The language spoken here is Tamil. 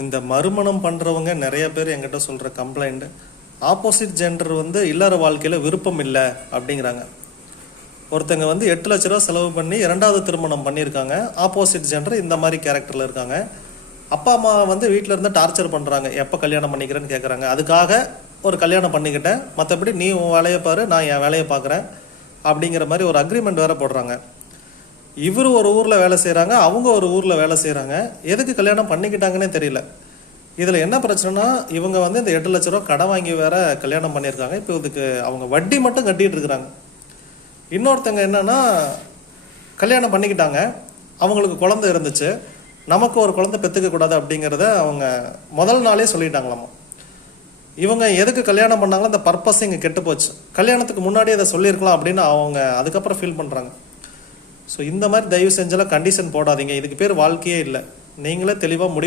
இந்த மறுமணம் பண்ணுறவங்க நிறைய பேர் என்கிட்ட சொல்கிற கம்ப்ளைண்ட், ஆப்போசிட் ஜெண்டர் இல்லற வாழ்க்கையில் விருப்பம் இல்லை அப்படிங்கிறாங்க. ஒருத்தங்க 8 லட்ச ரூபா செலவு பண்ணி 2வது திருமணம் பண்ணியிருக்காங்க. ஆப்போசிட் ஜெண்டர் இந்த மாதிரி கேரக்டரில் இருக்காங்க. அப்பா அம்மா வீட்டில் இருந்து டார்ச்சர் பண்ணுறாங்க, எப்போ கல்யாணம் பண்ணிக்கிறேன்னு கேட்குறாங்க. அதுக்காக ஒரு கல்யாணம் பண்ணிக்கிட்டேன், மற்றபடி நீ உன் வேலையை பாரு, நான் என் வேலையை பார்க்குறேன் அப்படிங்கிற மாதிரி ஒரு அக்ரிமெண்ட் வேறு போடுறாங்க. இவர் ஒரு ஊரில் வேலை செய்கிறாங்க, அவங்க ஒரு ஊரில் வேலை செய்கிறாங்க. எதுக்கு கல்யாணம் பண்ணிக்கிட்டாங்கன்னே தெரியல. இதில் என்ன பிரச்சனைனா, இவங்க இந்த 8 லட்ச ரூபா கடன் வாங்கி வேற கல்யாணம் பண்ணியிருக்காங்க. இப்போ இதுக்கு அவங்க வட்டி மட்டும் கட்டிகிட்டு இருக்கிறாங்க. இன்னொருத்தங்க என்னன்னா, கல்யாணம் பண்ணிக்கிட்டாங்க, அவங்களுக்கு குழந்தை இருந்துச்சு, நமக்கு ஒரு குழந்தை பெற்றுக்க கூடாது அப்படிங்கிறத அவங்க முதல் நாளே சொல்லிட்டாங்களாமா. இவங்க எதுக்கு கல்யாணம் பண்ணாங்களோ அந்த பர்பஸ் இங்கே கெட்டு போச்சு. கல்யாணத்துக்கு முன்னாடியே அதை சொல்லியிருக்கலாம் அப்படின்னு அவங்க அதுக்கப்புறம் ஃபீல் பண்ணுறாங்க. ஸோ இந்த மாதிரி தயவு செஞ்செல்லாம் கண்டிஷன் போடாதீங்க. இதுக்கு பேர் வாழ்க்கையே இல்லை. நீங்களே தெளிவாக முடிவு